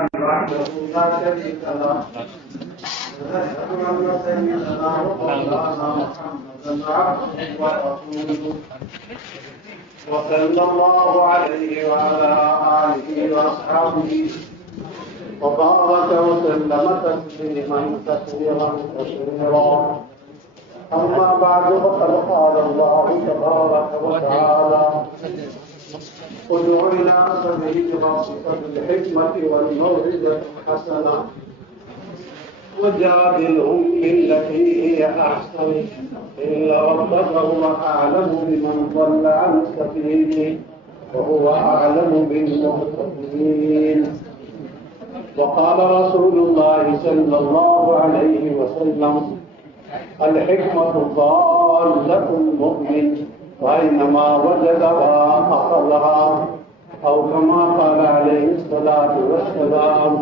وحده لا شريك له ونشهد أن سيدنا ومولانا محمدا عبده ورسوله وصلى الله عليه وعلى آله وأصحابه وبارك وسلم تسليما كثيرا كثيرا. أما بعد فقد قال الله تبارك وتعالى ادع إلى سبيل ربك بالحكمة والموعظة الحسنة وجادلهم بالتي هي أحسن إن ربك هو أعلم بمن ضل عن سبيله وهو أعلم بالمهتدين. وقال رسول الله صلى الله عليه وسلم الحكمة ضالة المؤمن وأينما وجدها أخذها أو كما قال عليه الصلاة والسلام.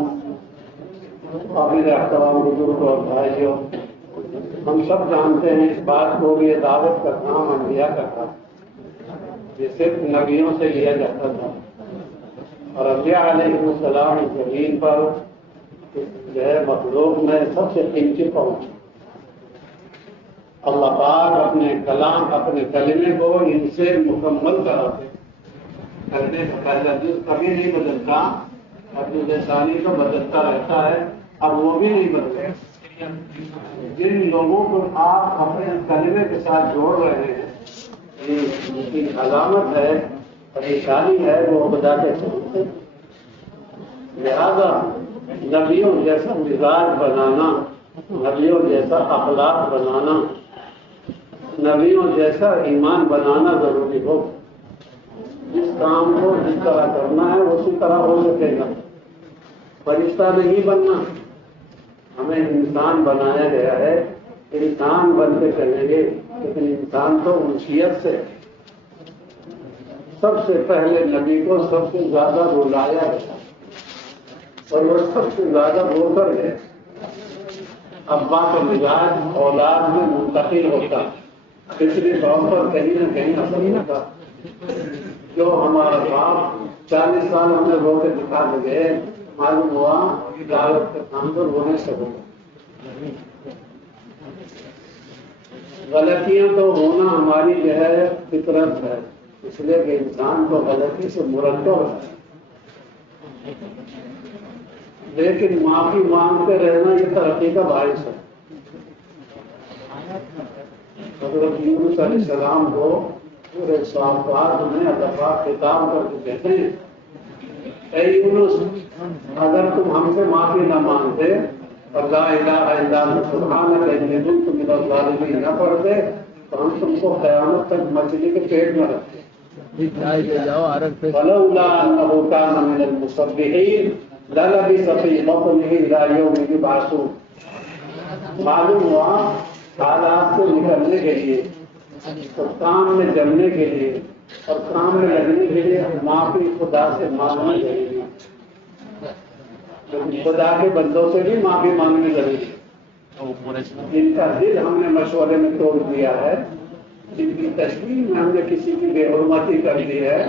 قابل احترام بزرگ اور بھائیوں، ہم سب جانتے ہیں اس بات کو یہ دعوت کا کام انبیاء کا تھا، یہ صرف نبیوں سے لیا جاتا تھا، اور انبیاء علیہ السلام زمین پر جو ہے مخلوق میں سب سے قیمتی قوم. اللہ پاک اپنے کلام اپنے کلمے کو ان سے مکمل کراتے کرنے کا پہلا جز کبھی نہیں بدلتا، اپنی لسانی تو بدلتا رہتا ہے، اب وہ بھی نہیں بدلے. جن لوگوں کو آپ اپنے کلمے کے ساتھ جوڑ رہے ہیں یہ اس کی علامت ہے، پریشانی ہے، وہ خدا کے سمجھتے. لہذا نبیوں جیسا مزاج بنانا، نبیوں جیسا اخلاق بنانا، نبیوں جیسا ایمان بنانا ضروری ہو. جس کام کو جس طرح کرنا ہے اسی طرح ہو سکے گا. فرشتہ نہیں بننا، ہمیں انسان بنایا گیا ہے، انسان بن کے چلیں گے، لیکن انسان تو انسیت سے. سب سے پہلے نبی کو سب سے زیادہ رلایا گیا اور وہ سب سے زیادہ رو کر گئے. ابا کا مزاج اولاد میں منتقل ہوتا، پچھلے طور پر کہیں نہ کہیں اثر ہوتا. جو ہمارا باپ 40 سال ہمیں رو کے دکھا دے، معلوم ہوا کہ دعوت کے کام پر رونے سے ہوگا. غلطیاں تو ہونا ہماری جو ہے فطرت ہے، اس لیے کہ انسان کو غلطی سے مرتب ہے، لیکن معافی مانگتے رہنا یہ ترقی کا باعث ہے. حضرت یونس علیہ السلام کو پورے صافات میں دفعہ خطاب کر کے کہتے ہیں اے یونس، اگر تم ہم سے معافی نہ مانگتے اور لا الہ الا انت سبحانک انی کنت من الظالمین نہ پڑھتے تو ہم تم کو قیامت تک مچھلی کے پیٹ میں رکھتے. فلولا انہ کان من المسبحین للبث فی بطنہ الی یوم یبعثون. معلوم ہوا حالات سے نکلنے کے لیے اور کام میں جمنے کے لیے اور کام میں لگنے کے لیے معافی خدا سے مانگنا ضروری ہے. خدا کے بندوں سے بھی معافی مانگنی ضروری ہے. جن کا دل ہم نے مشورے میں توڑ دیا ہے، جن کی تشکیل میں ہم نے کسی کی بے حرمتی کر دی ہے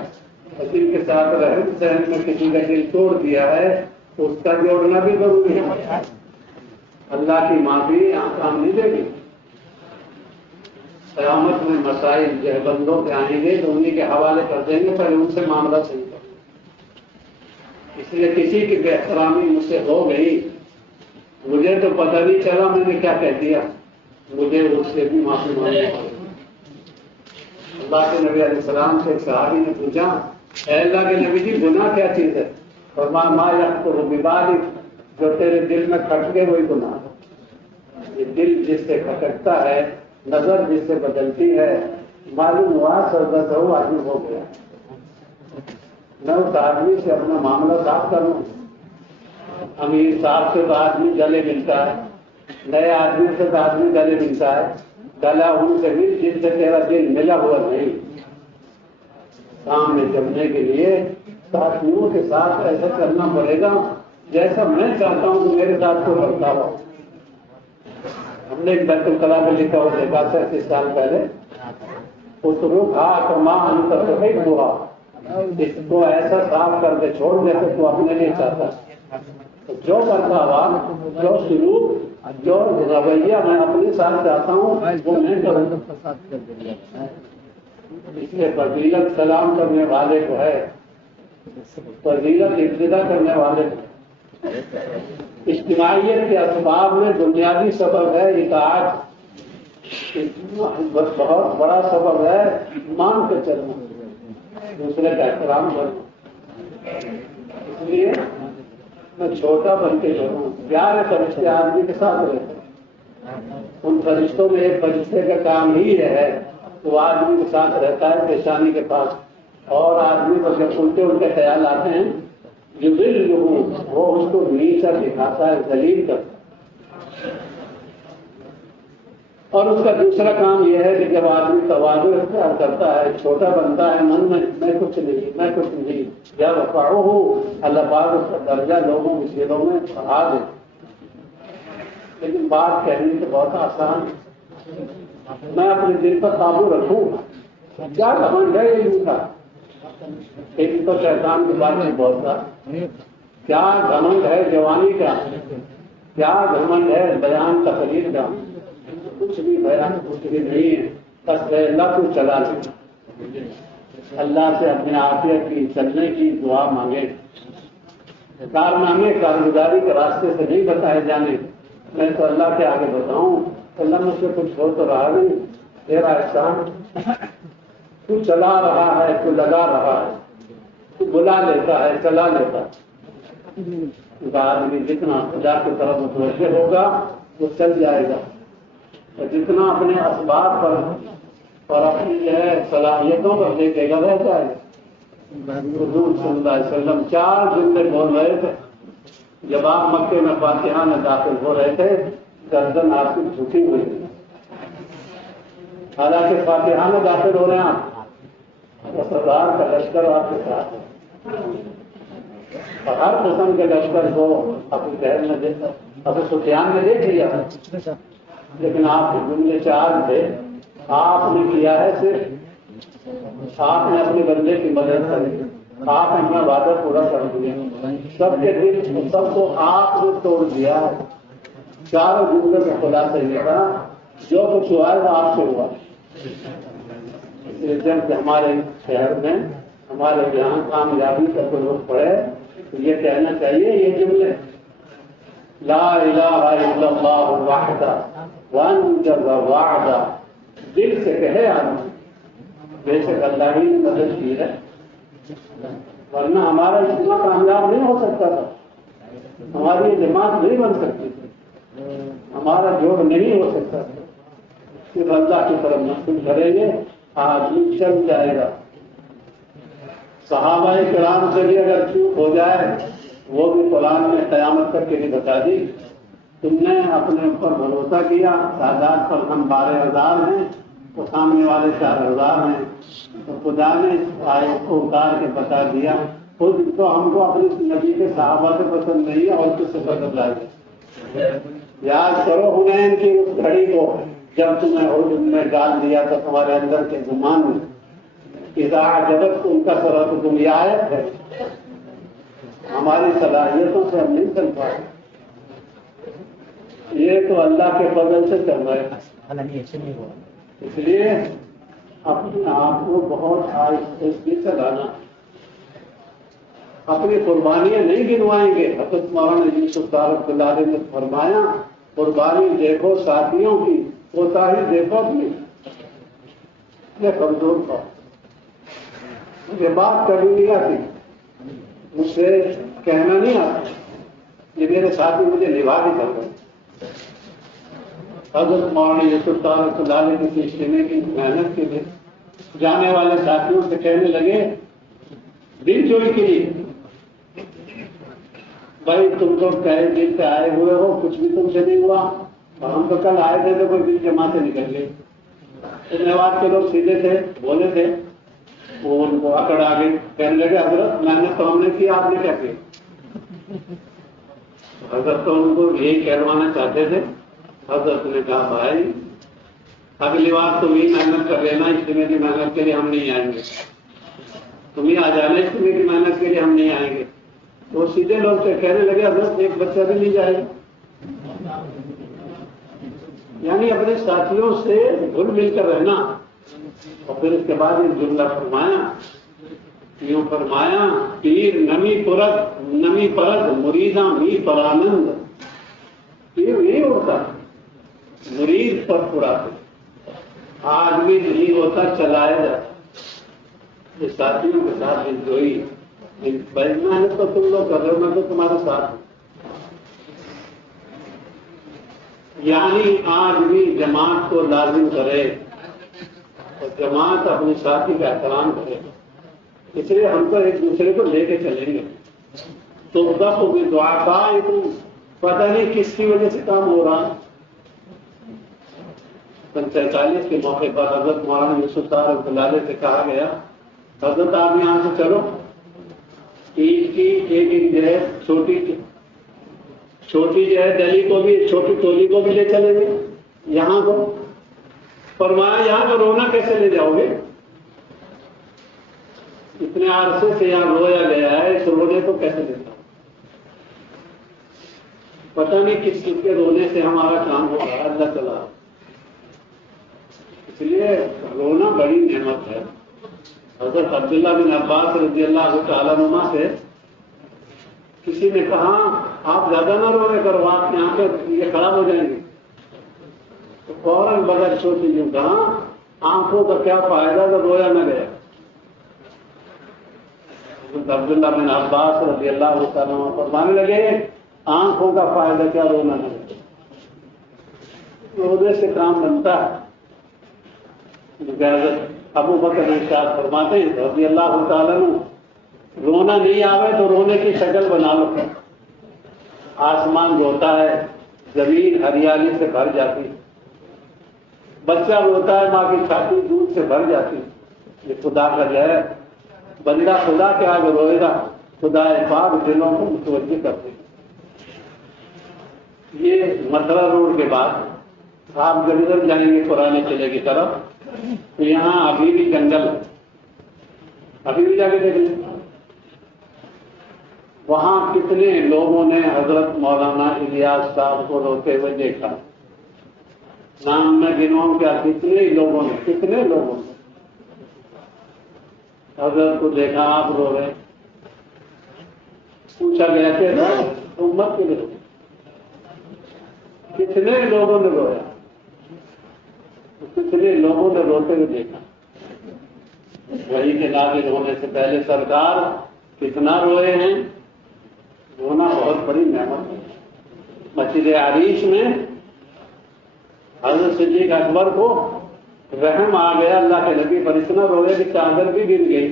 اور جن کے ساتھ رہن سہن میں کسی کا دل توڑ دیا ہے، اس کا جوڑنا بھی ضروری ہے. اللہ کی معافی یہاں کام نہیں دے گی. قیامت میں مسائل جو بندوں کے آئیں گے تو انہیں کے حوالے کر دیں گے، پہلے ان سے معاملہ صحیح کر. اس لیے کسی کی بے احترامی مجھ سے ہو گئی، مجھے تو پتہ نہیں چلا میں نے کیا کہہ دیا، مجھے اس سے بھی معافی مانگنی پڑے. اللہ کے نبی علیہ السلام سے ایک صحابی نے پوچھا اے اللہ کے نبی جی گناہ کیا چیز ہے؟ فرمایا ما یخطر ببالک، جو تیرے دل میں کھٹ گئے وہی گناہ. یہ دل جس سے کھٹکتا ہے، نظر جس سے بدلتی ہے، معلوم ہوا سردت ہو آدمی ہو گیا. میں اس آدمی سے اپنا معاملہ صاف کروں. امیر صاحب سے تو آدمی گلے ملتا ہے، نئے آدمی سے تو آدمی گلے ملتا ہے. گلا ان سے مل جن سے تیرا دل ملا ہوا نہیں. کام میں جمنے کے لیے ساتھیوں کے ساتھ ایسا کرنا پڑے گا جیسا میں چاہتا ہوں کہ میرے ساتھ کو کرتا ہو. ہم نے ایک بیت الخلا میں لکھا ہوا دیکھا 37 سال پہلے، اس روح کما انتر ہوا، اس کو ایسا صاف کر دے چھوڑ جیسے تو اپنے لیے چاہتا. تو جو برتاوا، جو سلوک، جو رویہ میں اپنے ساتھ چاہتا ہوں وہ میں کروں. اس لیے فضیلت سلام کرنے والے کو ہے، فضیلت ابتدا کرنے والے کو. اجتماعیت کے اسباب میں بنیادی سبب ہے اطاعت، بہت بڑا سبب ہے مان کے چلنا، دوسرے کا احترام کرنا. اس لیے میں چھوٹا بن کے چلوں. پیارے فرشتے آدمی کے ساتھ رہتے ہیں، ان فرشتوں میں ایک فرشتے کا کام ہی ہے تو آدمی کے ساتھ رہتا ہے پیشانی کے پاس، اور آدمی کو جب الٹے خیال آتے ہیں جو دل وہ اس کو نیچا دکھاتا ہے، ذلیل کرتا ہے. اور اس کا دوسرا کام یہ ہے کہ جب آدمی تواضع اختیار کرتا ہے، چھوٹا بنتا ہے من میں کچھ نہیں، یا رفعہ ہو اللہ پاک اس کا درجہ لوگوں مسیروں میں بڑھا دے. لیکن بات کہنے تو بہت آسان، میں اپنے دل پر قابو رکھوں. کیا گھمنڈ ہے یہ کا ایک تو شیطان کی بات نہیں بولتا. کیا گھمنڈ ہے جوانی کا، کیا گھمنڈ ہے بیان تقریر کا. کچھ بھی بیان کچھ بھی نہیں ہے، بس اللہ کو چلا لے. اللہ سے اپنے عافیت کی چلنے کی دعا مانگے. کارنامے کارگزاری کے راستے سے نہیں بتائے جانے. میں تو اللہ کے آگے بتاؤں اللہ مجھ سے کچھ ہو تو رہا نہیں، تیرا احسان. تو چلا رہا ہے، تو لگا رہا ہے، تو بلا لیتا ہے، چلا لیتا. آدمی جتنا خدا کی طرف متوجہ ہوگا وہ چل جائے گا، اور جتنا اپنے اسباب پر اور اپنی جو ہے صلاحیتوں پر دیکھے گا رہ جائے گا. حضور صلی اللہ علیہ وسلم 4 جملے بول رہے تھے جب آپ مکے میں فاتحہ میں داخل ہو رہے تھے. گردن آپ کی جھکی ہوئی تھی، حالانکہ فاتحہ میں داخل ہو رہے ہیں آپ، 10,000 کا لشکر آپ کے ساتھ ہے. ہر قسم کے لشکر کو ابو جہل نے دیکھا، ابو سفیان نے دیکھ لیا، لیکن آپ کے جملے 4 تھے. آپ نے کیا ہے صرف آپ نے اپنے بندے کی مدد کری، آپ نے اپنا وعدہ پورا کر دیا، سب کے دل سب کو آپ نے توڑ دیا. 4 جملے کا خلاصہ یہ تھا جو کچھ ہوا ہے وہ آپ سے ہوا. جب ہمارے شہر میں ہمارے یہاں کامیابی کا کوئی لوگ پڑے تو یہ کہنا چاہیے یہ جملے لا الہ الا اللہ وحدہ وانجز وعدہ. دل سے کہے آدمی، بے شک اللہ ہی نے مدد کی ہے، ورنہ ہمارا اتنا کامیاب نہیں ہو سکتا تھا، ہماری جماعت نہیں بن سکتی تھی، ہمارا جوڑ نہیں ہو سکتا تھا. صرف اللہ کی طرف منسوخ کریں گے آدمی چل جائے گا. صحابہ کرام سے بھی اگر چوک ہو جائے وہ بھی قرآن میں قیامت کر کے بھی بتا دی. تم نے اپنے اوپر بھروسہ کیا، تعداد پر ہم 12,000 ہیں، تو سامنے والے 4,000 ہیں، تو خدا نے آیت کو اتار کے بتا دیا. خود تو ہم کو اپنی نبی کے صحابہ سے پسند نہیں ہے اور کس سے پسند آئے. یاد کرو حنین کی اس گھڑی کو جب تمہیں حجب میں ڈال دیا تو تمہارے اندر کے گمان میں اذا جبت تم کا سرا تو تم یہ آیت ہے. ہماری صلاحیتوں سے ہم نہیں چل پائے، یہ تو اللہ کے فضل سے چل رہے ہیں. اس لیے اپنے آپ کو بہت آہستگی سے لانا. اپنی قربانیاں نہیں گنوائیں گے. حضرت مولانا یوسف طارق بلادی نے فرمایا قربانی دیکھو ساتھیوں کی، کوتاہی دیکھو اپنی. یہ کمزور تھا، مجھے بات کبھی نہیں آتی، مجھ سے کہنا نہیں آتا، یہ میرے ساتھی مجھے نبھا بھی کر رہے. حضرت مولانا یوسف طارق بلادی کی پیش لینے کی محنت کے لیے جانے والے ساتھیوں سے کہنے لگے دل چوری کے لیے بھائی تم تو کہے دل سے آئے ہوئے ہو، کچھ بھی تم سے نہیں ہوا، اور ہم تو کل آئے تھے تو کوئی دل جمع سے نکل گئے. میوات کے لوگ سیدھے تھے، بولے تھے، وہ ان کو اکڑ آ گئی. کہنے لگے حضرت محنت تو ہم نے کی، آپ نے کیا کی؟ حضرت تو ان کو یہی کہلوانا چاہتے تھے. حضرت نے کہا بھائی اگلی بار تم ہی محنت کر لینا، اجتماع کی محنت کے لیے ہم نہیں آئیں گے. تم ہی آ جانا اجتماع کی محنت کے لیے، ہم نہیں آئیں گے. وہ سیدھے لوگ سے کہنے لگے حضرت ایک بچہ بھی نہیں جائے گا. یعنی اپنے ساتھیوں سے گھل مل کر رہنا. اور پھر اس کے بعد ایک جملہ فرمایا، یوں فرمایا، پیر نمی پرد مریداں می پرانند. پیر نہیں ہوتا، مرید پر پراتے. آدمی نہیں ہوتا، چلایا جاتا. یہ ساتھیوں کے ساتھ انجوئی محنت تو تم لوگ کر رہے ہو، میں تو تمہارے ساتھ ہوں. یعنی آدمی جماعت کو لازم کرے اور جماعت اپنے ساتھی کا احترام کرے. اس لیے ہم تو ایک دوسرے کو لے کے چلیں گے. تو دف بھی دعا کا پتہ نہیں کس کی وجہ سے کام ہو رہا. 47 کے موقع پر حضرت مولانا یوسف صاحب رحمۃ اللہ علیہ سے کہا گیا، حضرت آپ یہاں سے چلو، عید کی ایک جو ہے چھوٹی جو ہے دلی کو بھی، چھوٹی ٹولی کو بھی لے چلیں گے یہاں کو. فرمایا یہاں کو رونا کیسے لے جاؤ گے؟ اتنے عرصے سے یہاں رویا گیا ہے، اس رونے کو کیسے لے جاؤ؟ پتہ نہیں کس چیز کے رونے سے ہمارا کام ہو رہا ہے. اللہ تعالیٰ، اس لیے رونا بڑی نعمت ہے. حضرت عبداللہ بن عباس رضی اللہ تعالیٰ عنہ سے کسی نے کہا آپ زیادہ نہ رونے کرو، آپ یہاں پہ یہ خراب ہو جائیں گے. تو فوراً بغیر سوچے یوں کہا آنکھوں کا کیا فائدہ جب رویا نہ گیا. حضرت عبداللہ بن عباس رضی اللہ تعالیٰ عنہ فرمانے لگے آنکھوں کا فائدہ کیا، رونا نہ گیا. رونے سے کام بنتا ہے. حضرت ابو بکر ارشاد فرماتے ہیں رضی اللہ تعالیٰ عنہ، رونا نہیں آوے تو رونے کی شکل بنا لو. آسمان روتا ہے، زمین ہریالی سے بھر جاتی، بچہ روتا ہے، ماں کی چھاتی دودھ سے بھر جاتی. یہ خدا کا ہے. بندہ خدا کے آگے روئے گا، خدا پاک دلوں کو متوجہ کرتے. یہ متھرا روڈ کے بعد آپ جب ادھر جائیں گے پرانے قلعے کی طرف تو یہاں ابھی بھی جنگل ہے. ابھی بھی جا کے دیکھ لیں وہاں کتنے لوگوں نے حضرت مولانا الیاس صاحب کو روتے ہوئے دیکھا. نام میں گنوں کیا، کتنے لوگوں نے حضرت کو دیکھا آپ رو رہے. پوچھا گیا کہ امت کے لیے کتنے لوگوں نے رویا، کتنے لوگوں نے روتے ہوئے دیکھا. وہی کے نازل ہونے سے پہلے سرکار کتنا روئے ہیں. رونا بہت بڑی نعمت ہے. مسجد عریش میں حضرت صدیق اکبر کو رحم آ گیا اللہ کے نبی پر، اتنا روئے کہ چادر بھی گر گئی.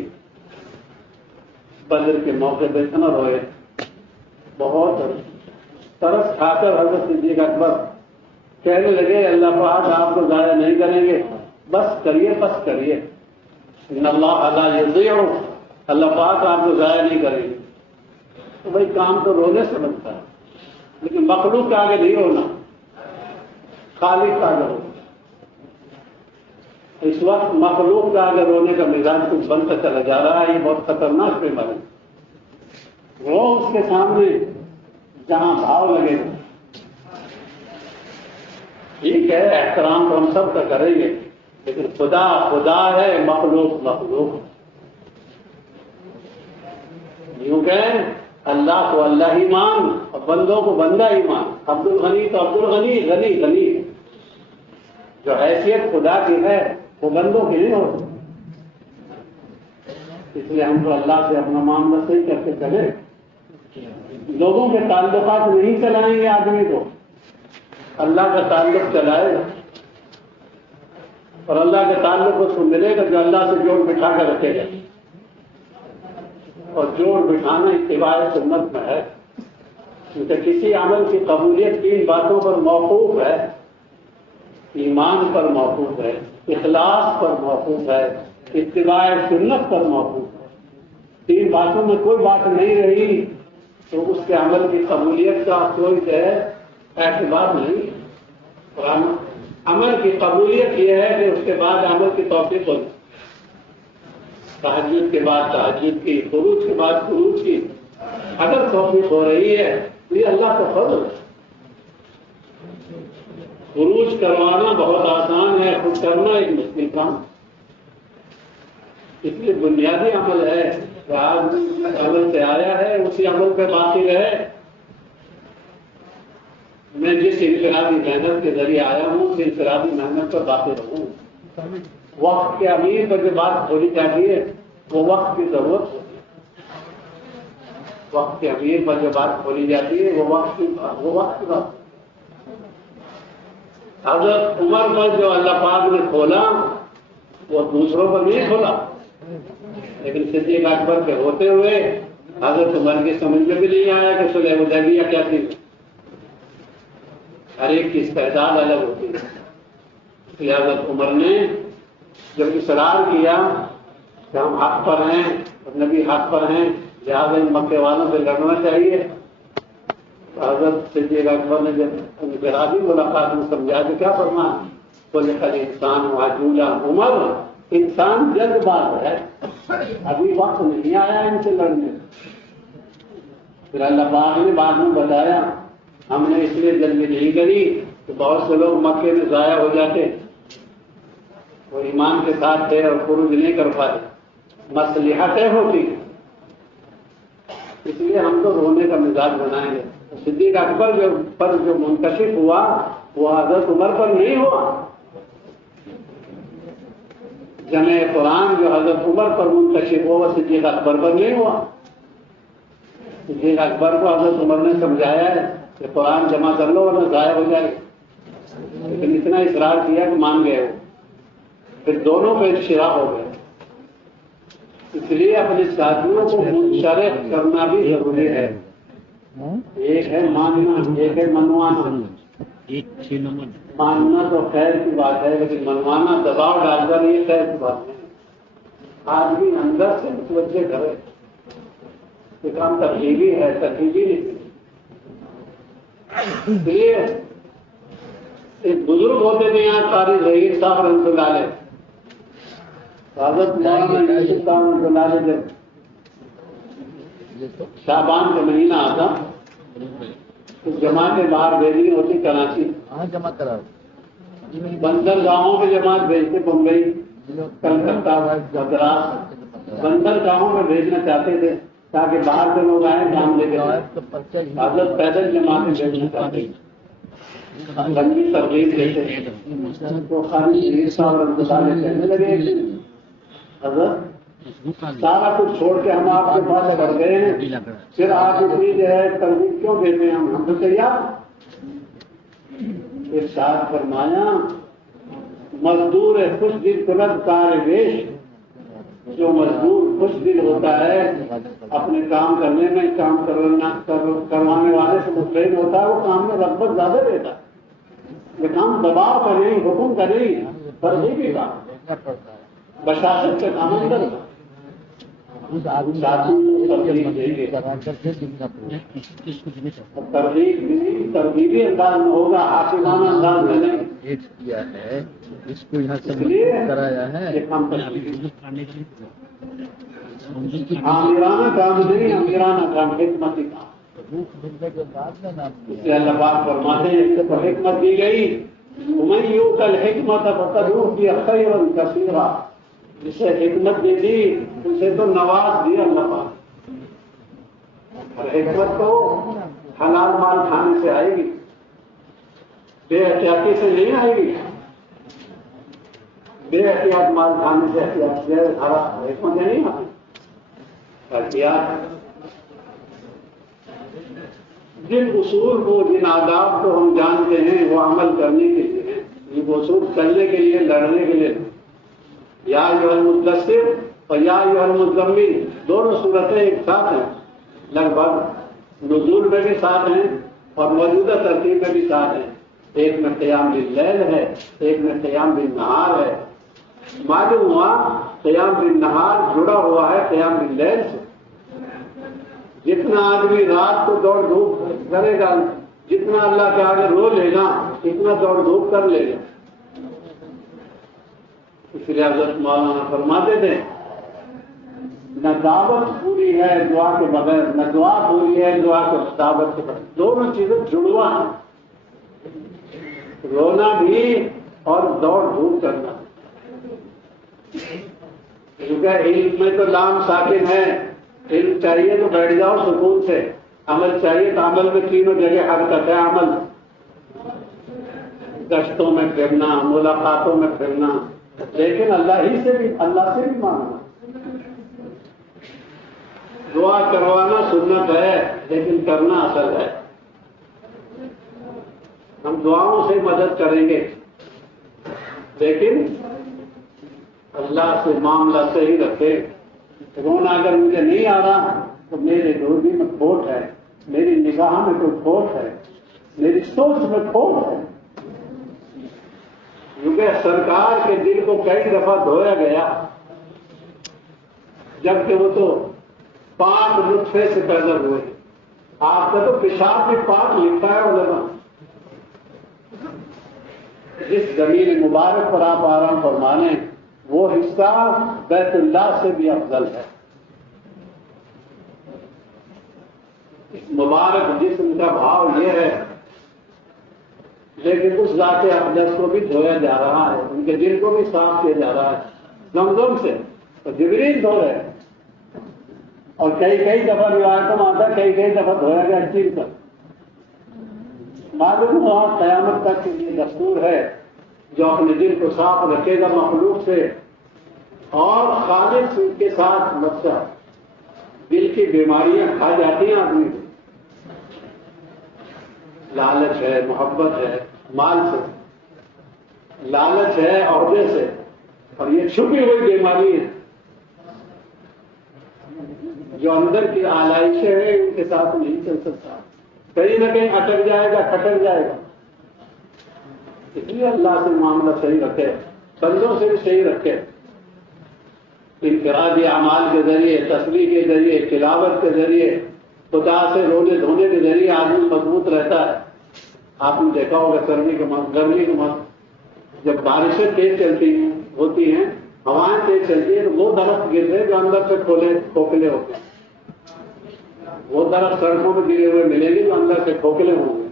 بدر کے موقع پہ اتنا روئے، بہت ترس کھا کر حضرت صدیق اکبر کہنے لگے اللہ پاک آپ کو ضائع نہیں کریں گے، بس کریے. ان اللہ لا یضیع، اللہ پاک آپ کو ضائع نہیں کریں گے. تو بھائی کام تو رونے سے بنتا ہے، لیکن مخلوق کے آگے نہیں رونا، خالق کا آگے رونا. اس وقت مخلوق کا آگے رونے کا مزاج کچھ بنتا چلا جا رہا ہے. یہ بہت خطرناک بیماری ہے. وہ اس کے سامنے جہاں بھاؤ لگے گا. ٹھیک ہے احترام تو ہم سب کا کریں گے، لیکن خدا ہے، مخلوق. یوں کہیں اللہ کو اللہ ہی مان اور بندوں کو بندہ ہی مان. عبد الغنی تو عبد الغنی، غنی. جو حیثیت خدا کی ہے وہ بندوں کی نہیں ہوتی. اس لیے ہم تو اللہ سے اپنا معاملہ صحیح کر کے چلے. لوگوں کے تعلقات نہیں چلائیں گے آدمی کو، اللہ کا تعلق چلائے گا. اور اللہ کے تعلق اس کو ملے گا جو اللہ سے جوڑ بٹھا کر رکھے گا. اور جوڑ بٹھانا اتباع سنت میں ہے. کیونکہ کسی عمل کی قبولیت 3 باتوں پر موقوف ہے. ایمان پر موقوف ہے، اخلاص پر موقوف ہے، اتباع سنت پر موقوف ہے. 3 باتوں میں کوئی بات نہیں رہی تو اس کے عمل کی قبولیت کا کوئی اعتبار نہیں. اور عمل کی قبولیت یہ ہے کہ اس کے بعد عمل کی توفیق ہوتی. تہجد کے بعد تہجد کی، خروج کے بعد خروج کی. اگر توفیق ہو رہی ہے تو یہ اللہ کا فضل ہے۔ خروج کروانا بہت آسان ہے، خود کرنا ایک مشکل کام۔ اس لیے بنیادی عمل ہے کہ آج عمل سے آیا ہے اسی عمل پہ باقی رہے۔ میں جس انفرادی محنت کے ذریعے آیا ہوں اس انفرادی محنت پر باقی رہوں۔ وقت کے امیر پر جو بات کھولی جاتی ہے وہ وقت کی ضرورت ہوتی ہے۔ وقت کے امیر پر جو بات کھولی جاتی ہے وہ وقت کی بات۔ حضرت عمر پر جو اللہ پاک نے کھولا وہ دوسروں پر نہیں کھولا، لیکن صدیق اکبر کے ہوتے ہوئے حضرت عمر کی سمجھ میں بھی نہیں آیا کہ صلح حدیبیہ کیا تھی۔ ہر ایک کی استعداد الگ ہوتی ہے۔ اس لیے حضرت عمر نے جب اصرار کیا کہ ہم حق پر ہیں اور نبی حق پر ہیں لہٰذا مکے والوں سے لڑنا چاہیے، تو حضرت صدیق اکبر نے جب انفرادی ملاقات میں سمجھا کہ کیا فرمایا، بولے خالی انسان عجولا عمر، انسان جلد باز ہے، ابھی وقت نہیں آیا ان سے لڑنے۔ پھر اللہ پاک نے بعد میں بتایا ہم نے اس لیے جلدی نہیں کری کہ بہت سے لوگ مکے میں ضائع ہو جاتے، وہ ایمان کے ساتھ تھے اور خروج نہیں کر پاتے، مصلحتیں ہوتی ہیں، اس لیے ہم تو رونے کا مزاج بنائیں گے۔ صدیق اکبر پر جو منکشف ہوا وہ حضرت عمر پر نہیں ہوا۔ جمع قرآن جو حضرت عمر پر منکشف ہوا وہ صدیق اکبر پر نہیں ہوا۔ صدیق اکبر کو حضرت عمر نے سمجھایا ہے کہ قرآن جمع کر لو ورنہ ضائع ہو جائے، لیکن اتنا اصرار کیا کہ مان گئے وہ، پھر دونوں پہ شرا ہو گئے۔ اس لیے اپنے ساتھیوں کو منشرح کرنا بھی ضروری ہے۔ ایک ہے ماننا، ایک ہے منوانا۔ ماننا تو خیر کی بات ہے لیکن منوانا دباؤ ڈال کر یہ خیر کی بات نہیں۔ آدمی اندر سے متوجہ کرے کہ کام ترغیبی ہے، ترغیبی نہیں۔ اس لیے ایک بزرگ ہوتے تھے یہاں قاری ظہیر صاحب رحمۃ اللہ علیہ، حضرت مولانا یوسف صاحب رحمۃ اللہ علیہ جب شعبان کا مہینہ آتا تو جماعتیں باہر بھیجنی ہوتی کراچی، جمع کرا بندر گاؤں میں جماعت بھیجتے، بمبئی، کلکتہ، مدراس، بندر گاؤں میں بھیجنا چاہتے تھے تاکہ باہر سے لوگ آئیں کام لے کے جائیں۔ حضرت پیدل جماعتیں بھیجنا چاہتے ہیں، لمبی ترغیب دیتے تو خالی ظہیر صاحب رحمۃ اللہ علیہ کہنے لگے حضرت سارا کچھ چھوڑ کے ہم آپ کے پاس بڑھ گئے ہیں، پھر آپ اتنی جو ہے ترغیب کیوں دیتے ہیں؟ ہم تو تیار۔ ارشاد فرمایا مزدور خوش دل کند کار ویش، جو مزدور خوش دل ہوتا ہے اپنے کام کرنے میں، کام کروانے والے سے مطمئن ہوتا ہے، وہ کام میں رغبت زیادہ دیتا ہے۔ یہ کام دباؤ کا نہیں، حکم کا نہیں، ترغیبی کا، بشاشت کا کام اندر کا۔ ترغیبی انداز میں ہوگا، حاکمانہ انداز میں نہیں۔ کیا ہے اس کو یہاں سے کرایا ہے، آمرانہ کام نہیں، امیرانہ کام، حکمتی کام۔ اس سے اللہ پاک فرماتے ہیں اس سے تو حکمت دی گئی، وَمَن يُؤْتَ الْحِكْمَةَ فَقَدْ أُوتِيَ خَيْرًا كَثِيرًا، جسے حکمت دے دی اسے تو نواز دیا اللہ پاک۔ اور حکمت تو حلال مال کھانے سے آئے گی، بے احتیاطی سے نہیں آئے گی۔ بے احتیاط مال کھانے سے حکمت نہیں آتی۔ احتیاط جن اصول کو، جن آداب کو ہم جانتے ہیں وہ عمل کرنے کے لیے ہیں، یہ اصول چلنے کے لیے، لڑنے کے لیے۔ یا ایھا المدثر اور یا ایھا المزمل دونوں صورتیں ایک ساتھ ہیں، لگ بھگ نزول میں بھی ساتھ ہیں اور موجودہ ترتیب میں بھی ساتھ ہیں۔ ایک میں قیام باللیل ہے، ایک میں قیام بالنہار ہے۔ معلوم ہوا قیام بالنہار جڑا ہوا ہے قیام باللیل سے۔ جتنا آدمی رات کو دوڑ دھوپ کرے گا، جتنا اللہ کے آگے رو لے گا، اتنا دوڑ دھوپ کر لے گا۔ اس لیے حضرت مولانا فرماتے تھے نہ دعوت پوری ہے دعا کے بغیر، نہ دعا پوری ہے دعا کے دعوت کے بغیر، دونوں چیزیں جڑواں ہیں، رونا بھی اور دوڑ دھوپ کرنا، کیونکہ علم میں تو لام ساکن ہے، علم چاہیے تو بیٹھ جاؤ سکون سے، عمل چاہیے تو عمل میں تینوں جگہ حرکت ہے، عمل گشتوں میں پھرنا، ملاقاتوں میں پھرنا، لیکن اللہ سے بھی مانگنا، دعا کروانا سنت ہے لیکن کرنا اصل ہے۔ ہم دعاؤں سے مدد کریں گے لیکن اللہ سے معاملہ صحیح رکھے۔ رونا اگر مجھے نہیں آ رہا تو میرے روزی میں کھوٹ ہے، میری نگاہ میں کوئی کھوٹ ہے، میری سوچ میں کھوٹ ہے، کیونکہ سرکار کے دل کو کئی دفعہ دھویا گیا، جبکہ وہ تو پاک نطفے سے پیدا ہوئے، آپ کا تو پیشاب بھی پاک لکھا ہے علماء۔ جس زمین مبارک پر آپ آرام فرمانے وہ حصہ بیت اللہ سے بھی افضل ہے۔ اس مبارک جسم کا بھاؤ یہ ہے، لیکن اس ذات اقدس کو بھی دھویا جا رہا ہے، ان کے دل کو بھی صاف کیا جا رہا ہے زمزم سے، اور جبریل دھو رہے ہیں، اور کئی دفعہ روایتوں میں آتا ہے کئی دفعہ دھویا گیا چیز پر۔ معلوم ہوا قیامت تک کے لیے دستور ہے، جو اپنے دل کو صاف رکھے گا مخلوق سے اور خالص کے ساتھ بچہ، دل کی بیماریاں کھا جاتی ہیں آدمی کو، لالچ ہے، محبت ہے مال سے، لالچ ہے عہدے سے، اور یہ چھپی ہوئی بیماری ہے جو اندر کی آلائشیں ہیں ان کے ساتھ نہیں چل سکتا، کہیں نہ کہیں اٹک جائے گا، کھٹک جائے گا۔ اس لیے اللہ سے معاملہ صحیح رکھے، بندوں سے بھی صحیح رکھے، انفرادی اعمال کے ذریعے، تسبیح کے ذریعے، تلاوت کے ذریعے، خدا سے رونے دھونے کے ذریعے آدمی مضبوط رہتا ہے۔ آپ نے دیکھا ہوگا گرمی کے موسم جب بارشیں تیز چلتی ہوتی ہیں، ہوائیں تیز چلتی ہیں، تو وہ درخت گرتے جو اندر سے کھوکھلے ہوتے ہیں، وہ درخت سڑکوں پہ گرے ہوئے ملیں گے جو اندر سے کھوکھلے ہوں گے۔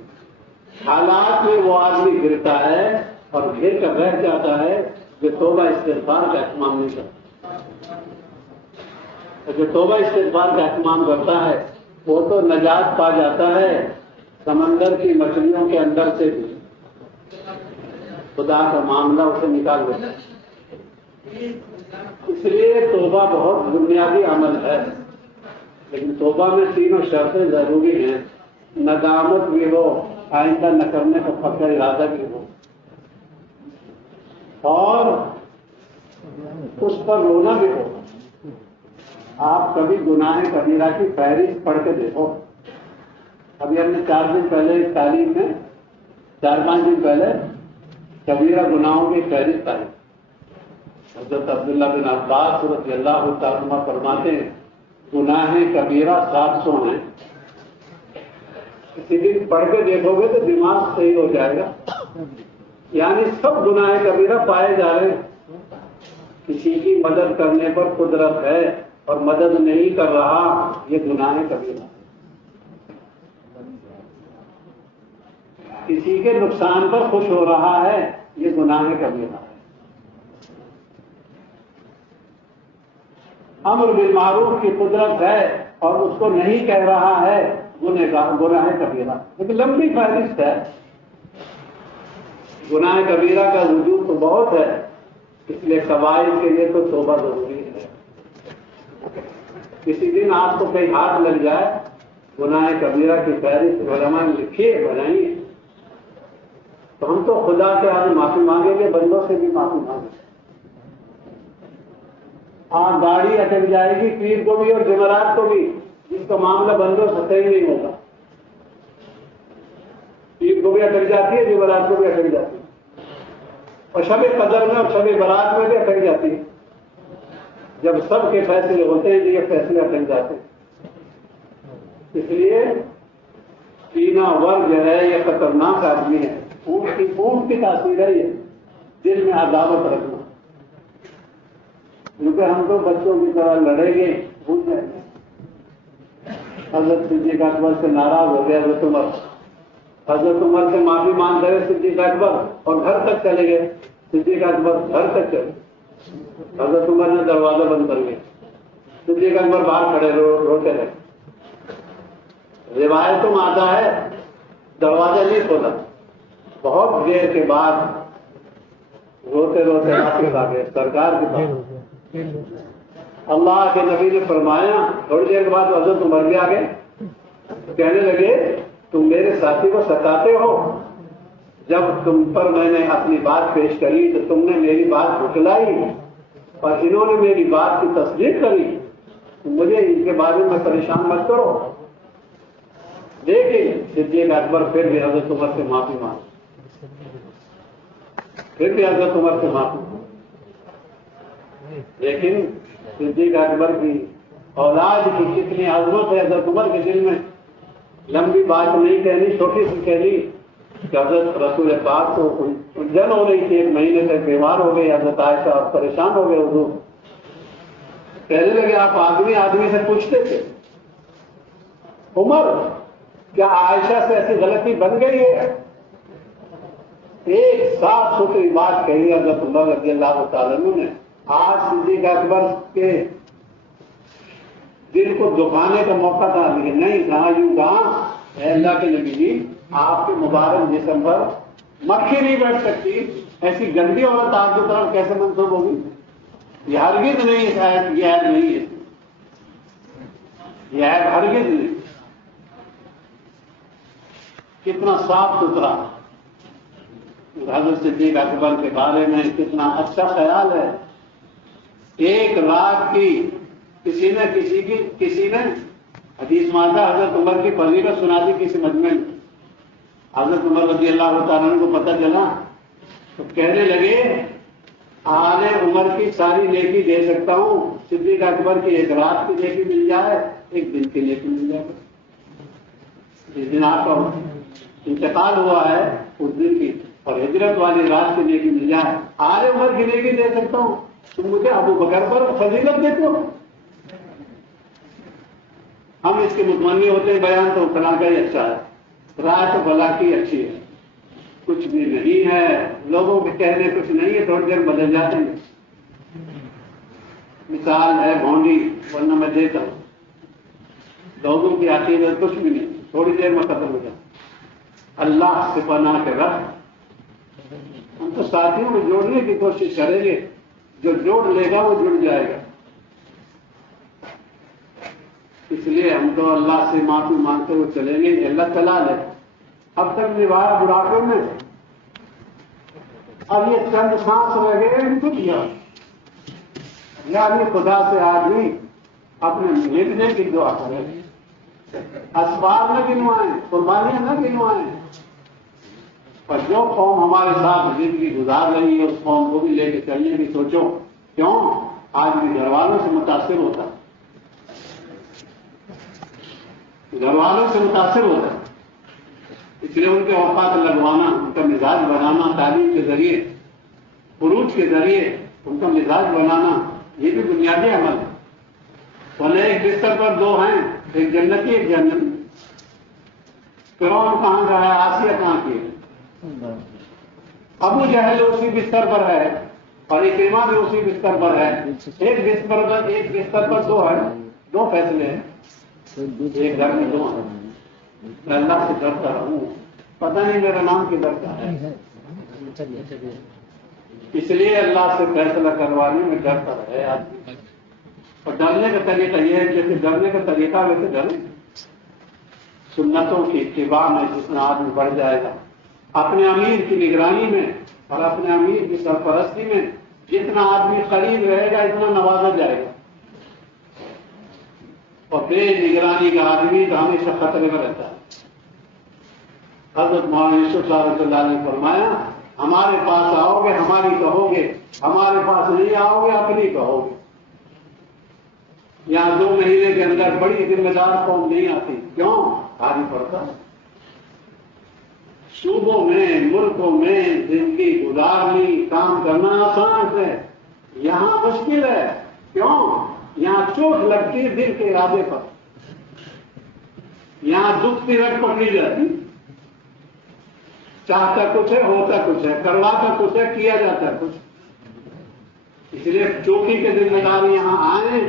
حالات میں وہ آدمی گرتا ہے اور گر کر رہ جاتا ہے جو توبہ استغفار کا اہتمام نہیں کرتا، جو توبہ استغفار کا اہتمام کرتا ہے وہ تو نجات پا جاتا ہے سمندر کی مچھلیوں کے اندر سے بھی، خدا کا معاملہ اسے نکال دیتا ہے۔ اس لیے توبہ بہت بنیادی عمل ہے، لیکن توبہ میں تینوں شرطیں ضروری ہیں، ندامت بھی ہو، آئندہ نہ کرنے کا پکا ارادہ بھی ہو، اور اس پر رونا بھی ہو۔ آپ کبھی گناہ کبیرہ کی فہرست پڑھ کے دیکھو۔ ابھی ہم نے 4 دن پہلے تعلیم میں 4-5 دن پہلے کبیرہ گناہوں کی فہرست آئی۔ حضرت عبداللہ بن عباس رضی اللہ تعالیٰ عنہ فرماتے ہیں گناہ کبیرہ 700 ہیں، کسی دن پڑھ کے دیکھو گے تو دماغ صحیح ہو جائے گا، یعنی سب گناہ کبیرہ پائے جا رہے ہیں۔ کسی کی مدد کرنے پر قدرت ہے اور مدد نہیں کر رہا، یہ گناہ کبیرہ۔ کسی کے نقصان پر خوش ہو رہا ہے، یہ گناہ کبیرہ ہے۔ امر بالمعروف کی قدرت ہے اور اس کو نہیں کہہ رہا ہے، گناہ کبیرہ۔ لیکن لمبی فہرست ہے، گناہ کبیرہ کا وجود تو بہت ہے، اس لیے قبائل کے لیے تو توبہ ضروری ہے۔ کسی دن آپ کو کہیں ہاتھ لگ جائے، گناہ کبیرہ کی فہرست علماء نے لکھی ہے، بنائی ہے، تو ہم تو خدا سے آج معافی مانگیں گے، بندوں سے بھی معافی مانگیں گے۔ ہاں گاڑی اٹک جائے گی پیر کو بھی اور جمعرات کو بھی، جس کا معاملہ بندوں سے صحیح نہیں ہوگا۔ پیر کو بھی اٹک جاتی ہے، جمعرات کو بھی اٹک جاتی ہے، اور شب قدر میں اور شب برات میں بھی اٹک جاتی ہے۔ جب سب کے فیصلے ہوتے ہیں تو یہ فیصلے اٹک جاتے ہیں۔ اس لیے سینہ ور جو ہے یہ خطرناک آدمی ہے، اونٹ کی تاثیر ہے یہ، دل میں عداوت رکھنا، کیونکہ ہم تو بچوں کی طرح لڑیں گے، بھول جائیں گے. حضرت صدیق اکبر سے ناراض ہو گئے حضرت عمر. حضرت عمر سے معافی مانگ رہے صدیق اکبر اور گھر تک چلے گئے. صدیق اکبر گھر تک چلے. حضرت عمر نے دروازہ بند کر لیا. صدیق اکبر باہر کھڑے روتے رہے. روایتوں میں آتا ہے دروازہ نہیں کھولا. بہت دیر کے بعد روتے روتے واپس آ گئے سرکار کے پاس. اللہ کے نبی نے فرمایا تھوڑی دیر کے بعد حضرت عمر بھی آ گئے. کہنے لگے تم میرے ساتھی کو ستاتے ہو. جب تم پر میں نے اپنی بات پیش کری تو تم نے میری بات جھٹلائی اور انہوں نے میری بات کی تصدیق کری. مجھے ان کے بارے میں پریشان مت کرو. لیکن صدیق اکبر پھر بھی حضرت عمر سے معافی مانگی. پھر بھی حضرت عمر سے معافی مانگی. لیکن صدیق اکبر کی اولاد کی کتنی عظمت ہے حضرت عمر کے دل میں. لمبی بات نہیں کہنی, چھوٹی سی کہنی کہ حضرت رسول پاک کو جن ہو رہی تھی, 1 مہینے تک بیمار ہو گئی حضرت عائشہ اور پریشان ہو گئے. حضور کہنے لگے آپ آدمی سے پوچھتے تھے عمر کیا عائشہ سے ایسی غلطی بن گئی ہے؟ ایک صاف ستھری بات کہی حضرت عمر رضی اللہ تعالیٰ عنہ نے. آج صدیق اکبر کے دل کو دکھانے کا موقع تھا لیکن نہیں کہا. یوں کہا اے اللہ کے نبی جی آپ کے مبارک جسم پر مکھی نہیں بیٹھ سکتی, ایسی گندی عورت آپ کی طرف کیسے منسوب ہوگی؟ یہ ہرگز نہیں شاید, یہ عیب نہیں ہے, یہ عیب ہرگز نہیں. کتنا صاف ستھرا حضرت صدیق اکبر کے بارے میں کتنا اچھا خیال ہے. ایک رات کی کسی نے حدیث مانتا حضرت عمر کی فضیلت سنا دی کسی مجمع میں. حضرت عمر رضی اللہ تعالیٰ عنہ کو پتہ چلا تو کہنے لگے آل عمر کی ساری نیکی دے سکتا ہوں, صدیق اکبر کی ایک رات کی نیکی مل جائے, 1 دن کی نیکی مل جائے. جس دن آپ کا انتقال ہوا ہے اس دن کی اور ہجرت والی رات کی نیکی مل جائے, آل عمر کی نیکی دے سکتا ہوں. تم مجھے ابو بکر پر فضیلت دیتے ہو. ہم اس کے متمنی ہوتے ہیں بیان تو فلاں کا ہی اچھا ہے, رائے تو فلاں کی اچھی ہے. کچھ بھی نہیں ہے, لوگوں کے کہنے کچھ نہیں ہے, تھوڑی دیر بدل جاتے ہیں. مثال ہے بھونڈی, ورنہ میں دیتا ہوں. لوگوں کی عقیدت کچھ بھی نہیں, تھوڑی دیر میں ختم ہو جاتا. اللہ سے پناہ کے رکھ. ہم تو ساتھیوں میں جوڑنے کی کوشش کریں گے, جو جوڑ لے گا وہ جڑ جائے گا. اس لیے ہم تو اللہ سے معافی مانگتے ہوئے چلیں گے. اللہ چلا لے. اب تک نبھایا بڑھاپے میں, اب یہ چند سانس رہ گئے ان کو دیا. یعنی خدا سے آدمی اپنے ملنے کی دعا کرے, اسباب نہ گنوائیں, قربانیاں نہ گنوائیں. اور جو قوم ہمارے ساتھ زندگی گزار رہی ہے اس قوم کو بھی لے کے چلنے کی سوچو. کیوں؟ آدمی گھر والوں سے متاثر ہوتا ہے, گھر والوں سے متاثر ہوتا ہے. اس لیے ان کے اوقات لگوانا, ان کا مزاج بنانا, تعلیم کے ذریعے, فروج کے ذریعے ان کا مزاج بنانا, یہ بھی بنیادی عمل ہے. بھلے ایک بستر پر 2 ہیں, ایک جنتی ایک جنتی. فرعون کہاں کا ہے, آسیہ کہاں کی ہے؟ ابو جہل اسی بستر پر ہے اور اکرمہ بھی اسی بستر پر ہے. ایک بستر پر 2 ہے, 2 فیصلے ہیں. ایک گھر میں 2 ہیں. میں اللہ سے ڈرتا رہوں, پتہ نہیں میرا نام کدھر کا ہے. اس لیے اللہ سے فیصلہ کروانے میں ڈرتا رہے آدمی. اور ڈرنے کا طریقہ یہ ہے, جیسے ڈرنے کا طریقہ ویسے ڈرے. سنتوں کی اتباع میں جتنا آدمی بڑھ جائے گا, اپنے امیر کی نگرانی میں اور اپنے امیر کی سرپرستی میں جتنا آدمی قریب رہے گا اتنا نوازا جائے گا. اور بے نگرانی کا آدمی تو ہمیشہ خطرے میں رہتا ہے. حضرت مولانا یوسف صاحب رضی اللہ علیہ نے فرمایا ہمارے پاس آؤ گے ہماری کہو گے, ہمارے پاس نہیں آؤ گے اپنی کہو گے. یہاں 2 مہینے کے اندر بڑی ذمہ دار قوم نہیں آتی. کیوں؟ بھاری پڑتا. صوبوں میں, ملکوں میں زندگی گزارنی, کام کرنا آسان ہے, یہاں مشکل ہے. کیوں؟ یہاں چوٹ لگتی ہے دل کے ارادے پر، یہاں دکھ کی رٹ پکڑی جاتی، چاہتا کچھ ہے ہوتا کچھ ہے، کرواتا کچھ ہے کیا جاتا کچھ. اس لیے چوکی کے ذمہ دار یہاں آئے،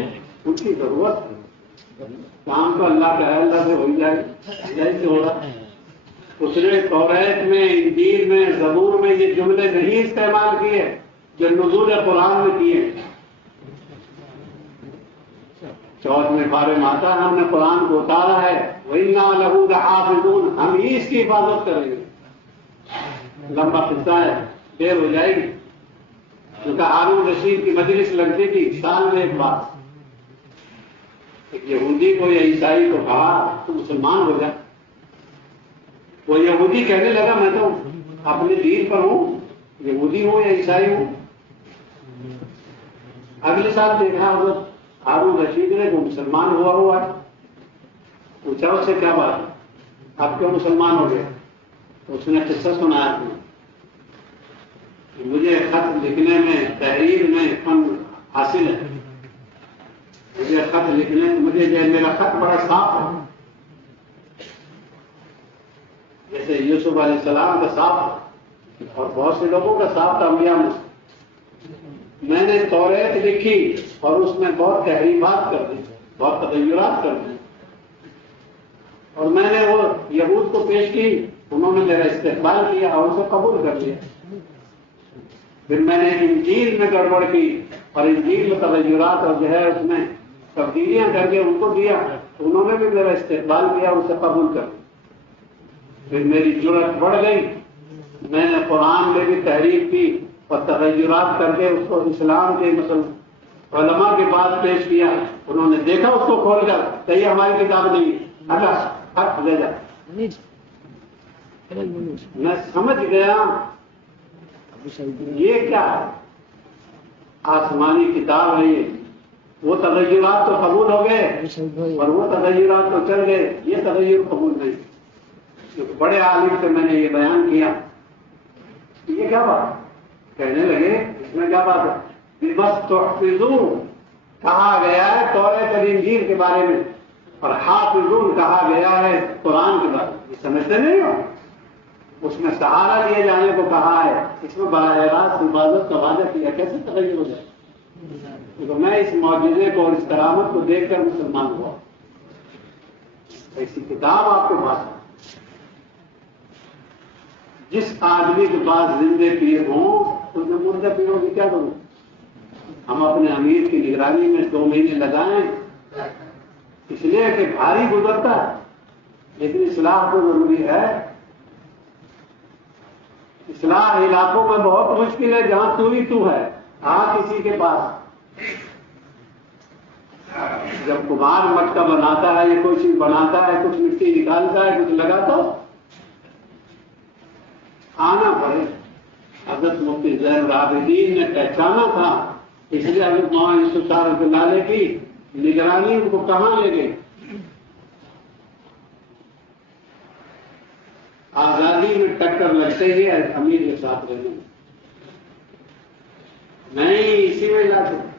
ان کی ضرورت ہے. کام تو اللہ کا ہے، اللہ سے ہو جائے، اللہ سے ہو رہا. اس نے توریت میں، انجیل میں، زبور میں یہ جملے نہیں استعمال کیے جو نزول قرآن میں کیے. چوتھ میں پارے میں آتا ہے ہم نے قرآن کو اتارا ہے، وَإِنَّا لَهُ لَحَافِظُونَ، ہم ہی اس کی حفاظت کریں گے. لمبا قصہ ہے، دیر ہو جائے گی. کیونکہ ہارون رشید کی مجلس لگتی تھی سال میں ایک بار. ایک یہودی کو یا عیسائی کو کہا تو مسلمان ہو جا. وہ یہودی کہنے لگا میں تو اپنے دین پر ہوں، یہودی ہوں یا عیسائی ہوں. اگلے سال دیکھا حضرت ہارون رشید نے وہ مسلمان ہوا ہے. پوچھا اس سے کیا بات ہے، آپ کیوں مسلمان ہو گئے؟ اس نے قصہ سنایا کہ مجھے خط لکھنے میں، تحریر میں فن حاصل ہے. مجھے خط لکھنے، مجھے جو میرا خط بڑا صاف ہے، جیسے یوسف علیہ السلام کا صاف ہے اور بہت سے لوگوں کا صاف تھا انبیاء میں. میں نے توریت لکھی اور اس میں بہت تحریفات کر دی، بہت تغیرات کر دی، اور میں نے وہ یہود کو پیش کی، انہوں نے میرا استقبال کیا اور اسے قبول کر لیا. پھر میں نے انجیل میں گڑبڑ کی اور انجیل میں تغیرات اور جو ہے اس میں تبدیلیاں کر کے ان کو دیا، انہوں نے بھی میرا استقبال کیا اور اسے قبول کر لیا. پھر میری جرأت بڑھ گئی، میں نے قرآن میں بھی تحریف کی اور تغیرات کر کے اس کو اسلام کے علماء کے پاس پیش کیا. انہوں نے دیکھا اس کو کھول کر کہ یہ ہماری کتاب نہیں ہے، اللہ حق لے جا. میں سمجھ گیا یہ کیا ہے، آسمانی کتاب ہے یہ. وہ تغیرات تو قبول ہو گئے اور وہ تغیرات تو چل گئے، یہ تغیر قبول نہیں. بڑے عالم سے میں نے یہ بیان کیا، یہ کیا بات؟ کہنے لگے اس میں کیا بات ہے؟ بس تحفظون کہا گیا ہے توریت اور انجیل کے بارے میں، اور حافظون کہا گیا ہے قرآن کے بارے میں. یہ سمجھتے نہیں ہو؟ اس میں سہارا لیے جانے کو کہا ہے، اس میں براہ راست حفاظت کا وعدہ کیا. کیسے تغیر ہو جائے؟ کیونکہ میں اس معجزے کو اور اس کرامت کو دیکھ کر مسلمان ہوا. ایسی کتاب آپ کے پاس ہے. جس آدمی کے پاس زندے پیر ہوں اس میں مردہ پیروں کی کیا کروں؟ ہم اپنے امیر کی نگرانی میں 2 مہینے لگائیں اس لیے کہ بھاری گزرتا ہے، لیکن اصلاح تو ضروری ہے. اصلاح علاقوں میں بہت مشکل ہے جہاں تو ہی تو ہے. کسی کے پاس جب کمار مٹکا بناتا ہے یا کوئی چیز بناتا ہے، کچھ مٹی نکالتا ہے، کچھ لگاتا ہے، آنا پڑے. حضرت مفتی زین العابدین نے پہچانا تھا، اس لیے حضرت مولانا یوسف صاحب رحمۃ اللہ علیہ کی نگرانی ان کو کہاں لے گئی؟ آزادی میں ٹکر لگتے ہی امیر کے ساتھ رہنے میں نہیں، اسی میں لا سکتے.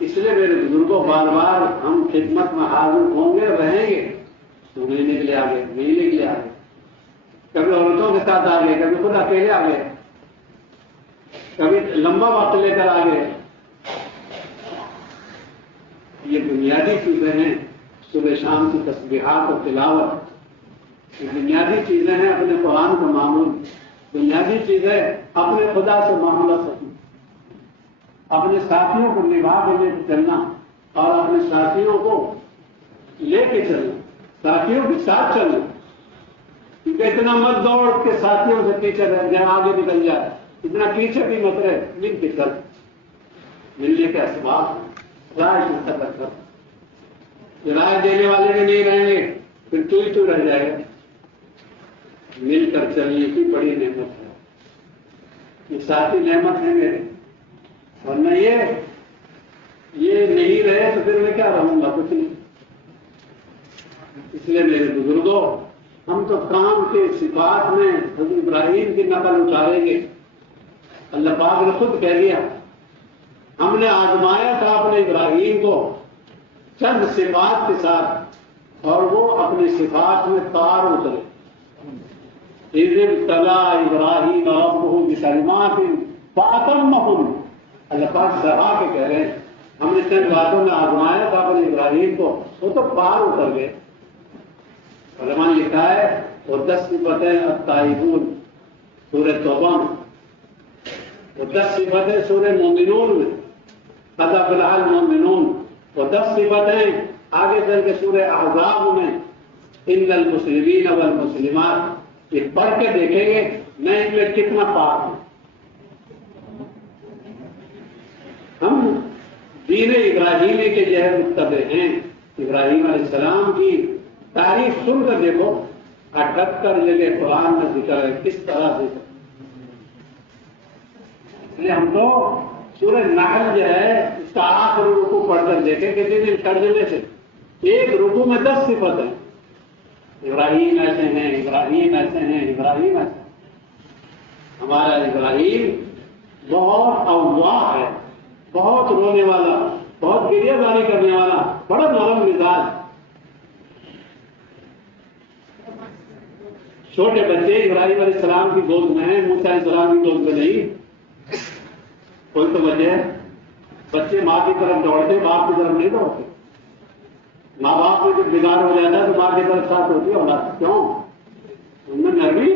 اس لیے میرے بزرگوں بار بار ہم خدمت میں حاضر ہوں گے، رہیں گے. 2 مہینے کے لیے آگے، مہینے کے لیے آگے، کبھی عورتوں کے ساتھ آگے، کبھی خود اکیلے آگے، کبھی لمبا وقت لے کر آگے. یہ بنیادی چیزیں ہیں. صبح شام کی تسبیحات اور تلاوت، یہ بنیادی چیزیں ہیں اپنے قرآن کا معمول. بنیادی چیزیں اپنے خدا سے معاملہ سکوں، اپنے ساتھیوں کو نبھا کے لے کے چلنا اور اپنے ساتھیوں کو لے کے چلنا، ساتھیوں کے ساتھ چلنا. کیونکہ اتنا مت دوڑ کے ساتھیوں سے پیچھے رہ جائے، آگے نکل جائے، اتنا پیچھے بھی مت رہے. مل کے چل، ملنے کے اسباب رائے کی خطر کر. رائے دینے والے بھی نہیں رہیں گے پھر تو ہی تو رہ جائے گا. مل کر چلنے کی بڑی نعمت ہے. یہ ساتھی نعمت ہے میرے، ورنہ یہ نہیں رہے تو پھر میں کیا رہوں گا؟ کچھ نہیں. اس لیے میرے بزرگوں، ہم تو کام کے صفات میں حضرت ابراہیم کی نقل اتاریں گے. اللہ پاک نے خود کہہ دیا ہم نے آزمایا تھا اپنے ابراہیم کو چند صفات کے ساتھ، اور وہ اپنی صفات میں پار اترے۔ اذ ابتلی ابراہیم ربہ بکلمات فاتمہن، اللہ پاک سہا کے کہہ رہے ہیں ہم نے چند باتوں میں آزمایا تھا اپنے ابراہیم کو، وہ تو پار اتر گئے۔ علماء نے لکھا ہے وہ 10 صفتیں التائبون سورہ توبہ میں، وہ 10 صفتیں سورہ مومنون میں، قد افلح المؤمنون، وہ 10 صفتیں آگے چل کے سورہ احزاب میں، ان المسلمین والمسلمات، یہ پڑھ کے دیکھیں گے میں ان میں کتنا پاک ہوں۔ ہم دین ابراہیمی کے جہر متبع ہیں۔ ابراہیم علیہ السلام کی تاریخ سن کر دیکھو، 78 جگہ قرآن میں ذکر ہے کس طرح سے۔ اس لیے ہم تو سورہ نحل جو ہے اس کا آخری رکوع پڑھ کر دیکھیں کسی دن ترجمے سے، ایک رکوع میں 10 صفت ہیں۔ ابراہیم ایسے ہیں، ابراہیم ایسے ہیں، ابراہیم ایسے ہیں۔ ہمارا ابراہیم بہت اواہ ہے، بہت رونے والا، بہت گریہ زاری کرنے والا، بڑا نرم مزاج۔ چھوٹے بچے ابراہیم علیہ السلام کی گود میں ہیں، موسیٰ علیہ السلام کی گود میں نہیں۔ کوئی تو وجہ ہے، بچے ماں کی طرف دوڑتے، باپ کی طرف نہیں دوڑتے۔ ماں باپ میں جب بگاڑ ہو جاتا ہے تو ماں کی طرف ساتھ ہوتی ہے اولاد، کیوں؟ ان میں نرمی،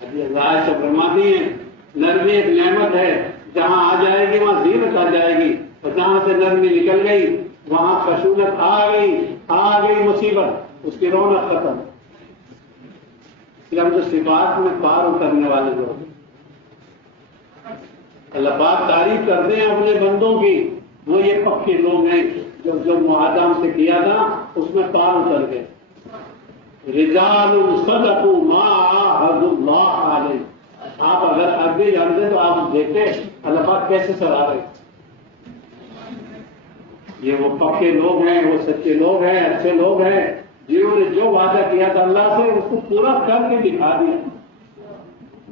اللہ سے فرماتی ہیں نرمی ایک نعمت ہے، جہاں آ جائے گی وہاں زینت آ جائے گی، اور جہاں سے نرمی نکل گئی وہاں خشونت آ گئی مصیبت، اس کی رونق ختم۔ ہم جو صفات میں پار اترنے والے لوگ، اللہ پاک تعریف کرتے ہیں اپنے بندوں کی، وہ یہ پکے لوگ ہیں جو معاہدہ ہم سے کیا تھا اس میں پار اتر گئے۔ رجال صدقوا ما عاهدوا اللہ علیہ۔ آپ اگر آگے جانتے تو آپ دیکھتے اللہ پاک کیسے سرا رہے۔ یہ وہ پکے لوگ ہیں، وہ سچے لوگ ہیں، اچھے لوگ ہیں، جنہوں نے جو وعدہ کیا تھا اللہ سے اس کو پورا کر کے دکھا دیا۔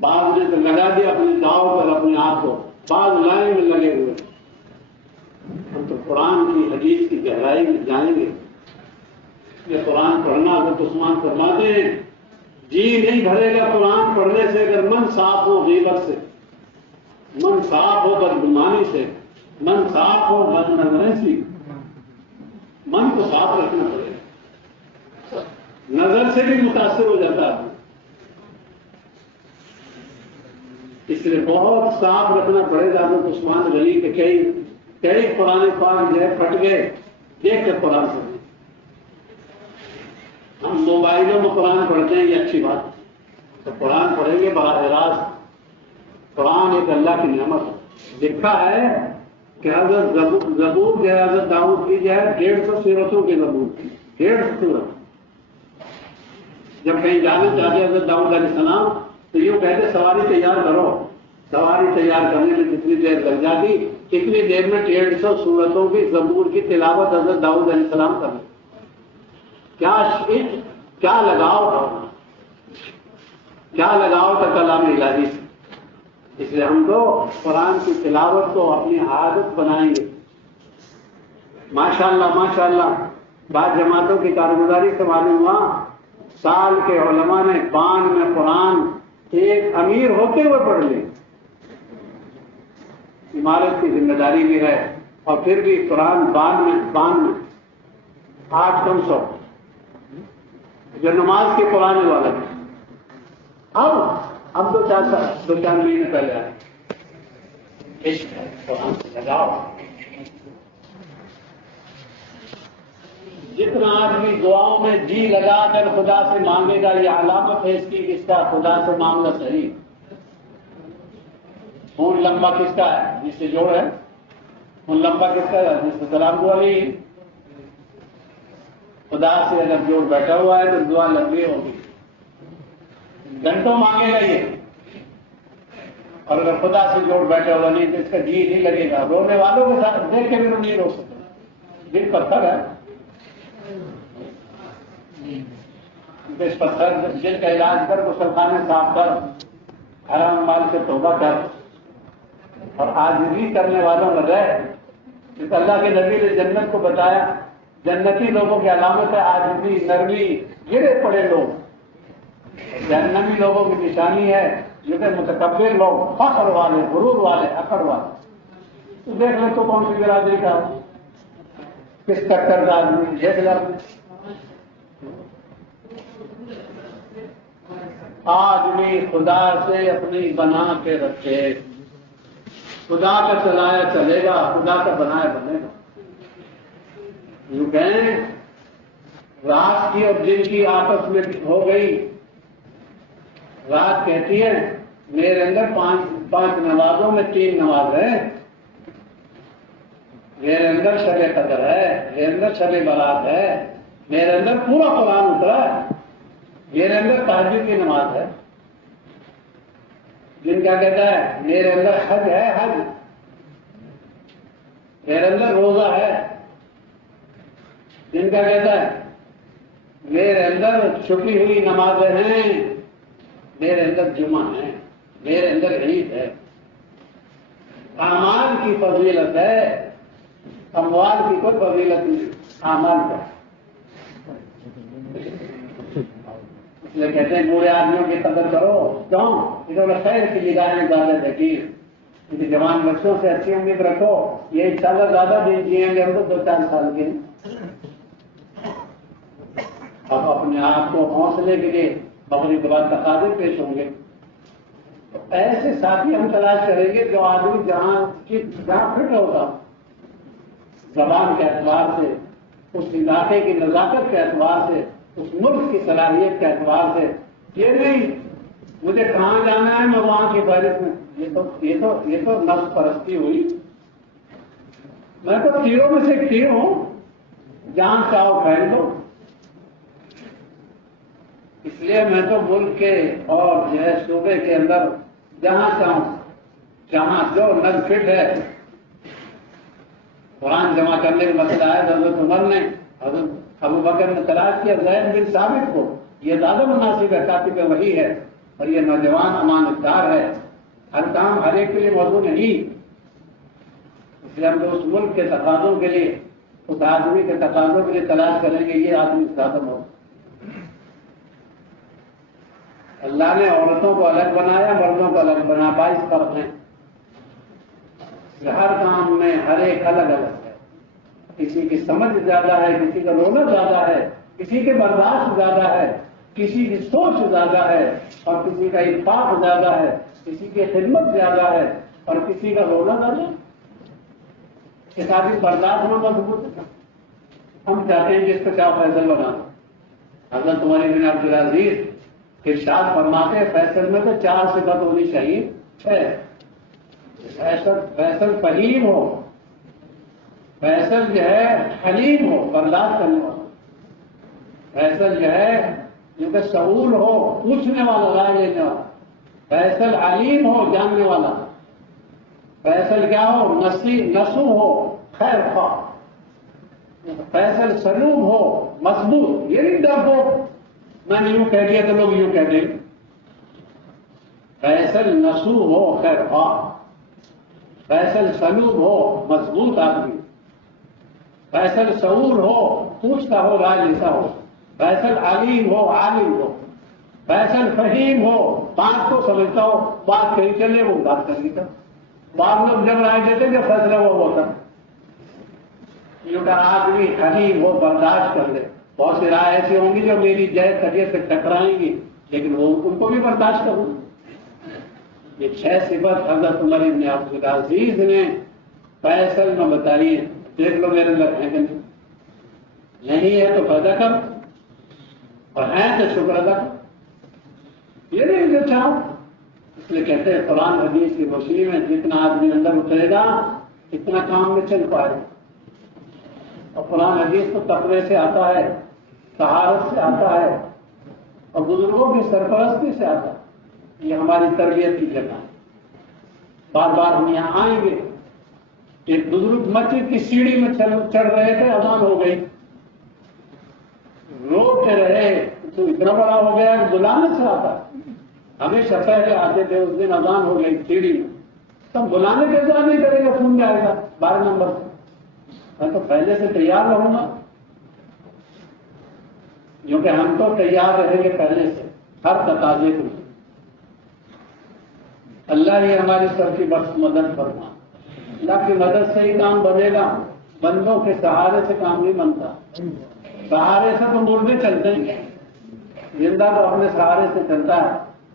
بعض نے تو لگا دیا اپنی داؤ پر اپنے آپ کو، بعض لائن میں لگے ہوئے۔ ہم تو قرآن کی حدیث کی گہرائی میں جائیں گے۔ یہ قرآن پڑھنا حضرت عثمان فرماتے ہیں جی نہیں بھرے گا قرآن پڑھنے سے اگر من صاف ہو غیبت سے، من صاف ہو بدگمانی سے، من صاف ہو بدنظری سے۔ من کو صاف رکھنا پڑے گا، نظر سے بھی متاثر ہو جاتا ہے، اس لیے بہت صاف رکھنا پڑے گا۔ حضرت عثمان غنی کے کئی قرآن پاک جو ہے پھٹ گئے دیکھ کے قرآن پڑھیں۔ ہم موبائلوں میں قرآن پڑھتے ہیں، یہ اچھی بات ہے، تو قرآن پڑھیں گے براہ راست۔ قرآن ایک اللہ کی نعمت ہے۔ لکھا ہے کہ حضرت زبور جو ہے حضرت داؤد کی جو ہے 150 سورتوں کی زبور کی، 150 سورت۔ جب کہیں جانا چاہتے حضرت داؤد علیہ السلام تو یوں کہتے سواری تیار کرو، سواری تیار کرنے میں جتنی دیر لگ جاتی اتنی دیر میں 150 سورتوں کی زبور کی تلاوت حضرت داؤد علیہ السلام کر لیں۔ کیا عشق، کیا لگاؤ تھا کلام الہی سے۔ اس لیے ہم تو قرآن کی تلاوت کو اپنی عادت بنائیں گے۔ ماشاءاللہ ماشاءاللہ، بعض جماعتوں کی کارگزاری سے معلوم ہوا سال کے علماء نے بان میں قرآن ایک امیر ہوتے ہوئے پڑھ لی۔ عمارت کی ذمہ داری بھی ہے اور پھر بھی قرآن بان میں 800 جو نماز کے قرآن والا ہے۔ اب دو چار مہینے پہلے آئے عشق ہے قرآن سے لگاؤ۔ جتنا آدمی دعاؤں میں جی لگا کر خدا سے مانگے گا، یہ علامت ہے اس کی کہ اس کا خدا سے معاملہ صحیح۔ خون لمبا کس کا ہے؟ جس سے جوڑ ہے۔ خون لمبا کس کا ہے؟ جس سے سلام دعا نہیں۔ خدا سے اگر جوڑ بیٹھا ہوا ہے تو دعا لمبی ہوگی، گھنٹوں مانگے گا یہ، اور اگر خدا سے جوڑ بیٹھا ہوا نہیں تو اس کا جی نہیں لگے گا۔ رونے والوں کے ساتھ دیکھ کے بھی وہ نہیں رو سکتے، دل پتھر ہے، اس پتھر دل کا علاج کر، غسل خانے صاف کر، حرام مال سے توبہ کر، اور عاجزی کرنے والوں میں رہ. اس اللہ کے نبی نے جنت کو بتایا. جنتی لوگوں کی علامت ہے عاجزی، نرمی، گرے پڑے لوگ. جہنمی لوگوں کی نشانی ہے جو کہ متکبر لوگ، فخر والے، غرور والے، اکڑ والے. تو دیکھ لیں تو کون سی برادری کا کس ٹکر آدمی دیکھ لیں. آدمی خدا سے اپنی بنا کے رکھے، خدا کا چلایا چلے گا، خدا کا بنایا بنے گا. یوں کہیں رات کی اور دن کی آپس میں ہو گئی. رات کہتی ہے میرے اندر پانچ نمازوں میں 3 نماز ہے. میرے اندر شب قدر ہے، میرے اندر شب برات ہے، میرے اندر پورا قرآن اترا ہے، میرے اندر تہجد کی نماز ہے. جن کا کہتا ہے میرے اندر حج ہے، حج، میرے اندر روزہ ہے. جن کا کہتا ہے میرے اندر چھپی ہوئی نمازیں ہیں، میرے اندر جمعہ ہے، میرے اندر عید ہے. اعمال کی فضیلت ہے، اموال کی کوئی فضیلت نہیں، اعمال کا. اس لیے کہتے ہیں بوڑھے آدمیوں کی قدر کرو. کیوں؟ انہوں نے خیر کی نگاہیں زیادہ دیکھی. کسی جوان بچوں سے اچھی امید رکھو، یہ انشاءاللہ زیادہ دن جیئیں گے ہم تو 2-4 سال کے. اب اپنے آپ کو حوصلے کے لیے بقری کے بعد تقاضے پیش ہوں گے. تو ایسے ساتھی ہم تلاش کریں گے جو آدمی جہاں فٹ ہوگا، زبان کے اعتبار سے، اس علاقے کی نزاکت کے اعتبار سے، اس ملک کی صلاحیت کے اعتبار سے. یہ نہیں مجھے کہاں جانا ہے میں وہاں کی فہرست میں. یہ تو نفس پرستی ہوئی. میں تو تیروں میں سے ایک تیر ہوں، جان چاہو پھیل دو. اس لیے میں تو ملک کے اور جو ہے صوبے کے اندر جہاں چاہوں، جہاں جو نظر فٹ ہے. قرآن جمع کرنے کا مسئلہ ہے. حضرت عمر نے، حضرت ابو بکر نے تلاش کیا زید بن ثابت کو. یہ زیادہ مناسب ہے، کاتب وحی ہے اور یہ نوجوان امانتدار ہے. ہر کام ہر ایک کے لیے موضوع نہیں. اس لیے ہم تو اس ملک کے تقاضوں کے لیے، اس آدمی کے تقاضوں کے لیے تلاش کریں گے یہ آدمی زیادہ ہو. اللہ نے عورتوں کو الگ بنایا، مردوں کو الگ بنا. 22 فرق ہیں. ہر کام میں ہر ایک الگ الگ ہے. کسی کی سمجھ زیادہ ہے، کسی کا رونق زیادہ ہے، کسی کے برداشت زیادہ ہے، کسی کی سوچ زیادہ ہے اور کسی کا اتفاق زیادہ ہے، کسی کی خدمت زیادہ ہے اور کسی کا رونا زیادہ ہے. اس آدمی برداشت میں مضبوط ہے. ہم چاہتے ہیں کہ اس کا کیا فیصل بنا. حضرت عمر بن عبدالعزیز ارشاد فرماتے فیصل میں تو 4 صفت ہونی چاہیے، 6. فیصل فہیم ہو، فیصل جو ہے حلیم ہو، برداشت کرنے والا. فیصل جو ہے جو کہ سعول ہو، پوچھنے والا، رائے لینے والا. فیصل علیم ہو، جاننے والا. فیصل کیا ہو؟ نسو ہو، خیر خواہ. فیصل سلوم ہو، مضبوط. یہ نہیں ڈر ہو میں نے یوں کہہ دیا تو لوگ یوں کہہ دیں. فیصل نسو ہو، خیر خواہ. فیصل سلوم ہو، مضبوط آدمی. فیصل سعور ہو، پوچھتا ہو، رائے لیتا ہو. فیصل علیم ہو، عالم ہو. فیصل فہیم ہو، بات کو سمجھتا ہو، بات کہیں چلے وہ بات کر لیتا. بعض لوگ جب رائے دیتے جب فیصلہ وہ ہوتا کیونکہ آدمی حلیم ہو، برداشت کر لے. بہت سی رائے ایسی ہوں گی جو میری جائز طبیعت سے ٹکرائیں گی لیکن وہ ان کو بھی برداشت کروں. یہ 6 صفت حضرت عمر بن عبدالعزیز نے فیصل میں بتائی ہے. دیکھ لو میرے اندر ہے کہ نہیں ہے تو فائدہ کر اور ہے تو شکر ادا کر. یہ نہیں جو چاہو. اس لیے کہتے ہیں قرآن حدیث کی روشنی میں جتنا آدمی اندر اترے گا اتنا کام میں چل پائے گا. اور قرآن حدیث تو تقوی سے آتا ہے، طہارت سے آتا ہے اور بزرگوں کی سرپرستی سے آتا ہے. یہ ہماری تربیت کی جگہ ہے. بار بار ہم یہاں آئیں گے. ایک بزرگ مسجد کی سیڑھی میں چڑھ رہے تھے، اذان ہو گئی. روتے رہے تو اتنا بڑا ہو گیا کہ بلانے سے آتا. ہمیشہ پہلے آتے تھے، اس دن اذان ہو گئی سیڑھی میں. تب بلانے کے ساتھ نہیں کرے گا، سن جائے گا 12 نمبر سے. میں تو پہلے سے تیار رہوں گا، کیونکہ ہم تو تیار رہیں گے پہلے سے ہر تقاضے کو. اللہ ہی ہماری سب کی بخش مدد فرما. اللہ کی مدد سے ہی کام بنے گا، بندوں کے سہارے سے کام نہیں بنتا. سہارے سے تو مردے چلتے ہیں، زندہ تو اپنے سہارے سے چلتا ہے.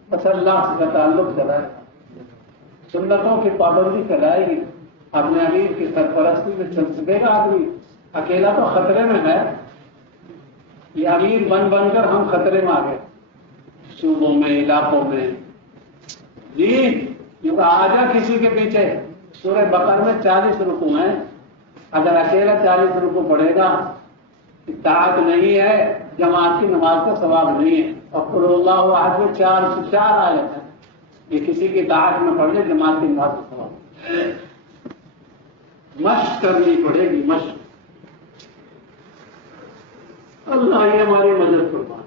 بس اللہ کا تعلق چلائے، سنتوں کی پابندی چلائے گی، اپنے امیر کی سرپرستی میں چل سکے گا آدمی. اکیلا تو خطرے میں ہے، یہ امیر بن بن کر ہم خطرے میں آ گئے صوبوں میں، علاقوں میں. جی کیونکہ آجا کسی کے پیچھے. سورہ بقرہ میں 40 رکوع ہیں، اگر اکیلا 40 رکوع پڑھے گا، اطاعت نہیں ہے، جماعت کی نماز کا ثواب نہیں ہے. اور قل اللہ احد میں 4 آیت ہیں، یہ کسی کی اطاعت میں پڑھ لے جماعت کی نماز کا ثواب. مشق کرنی پڑے گی، مشق. اللہ یہ ہماری مدد فرمائے.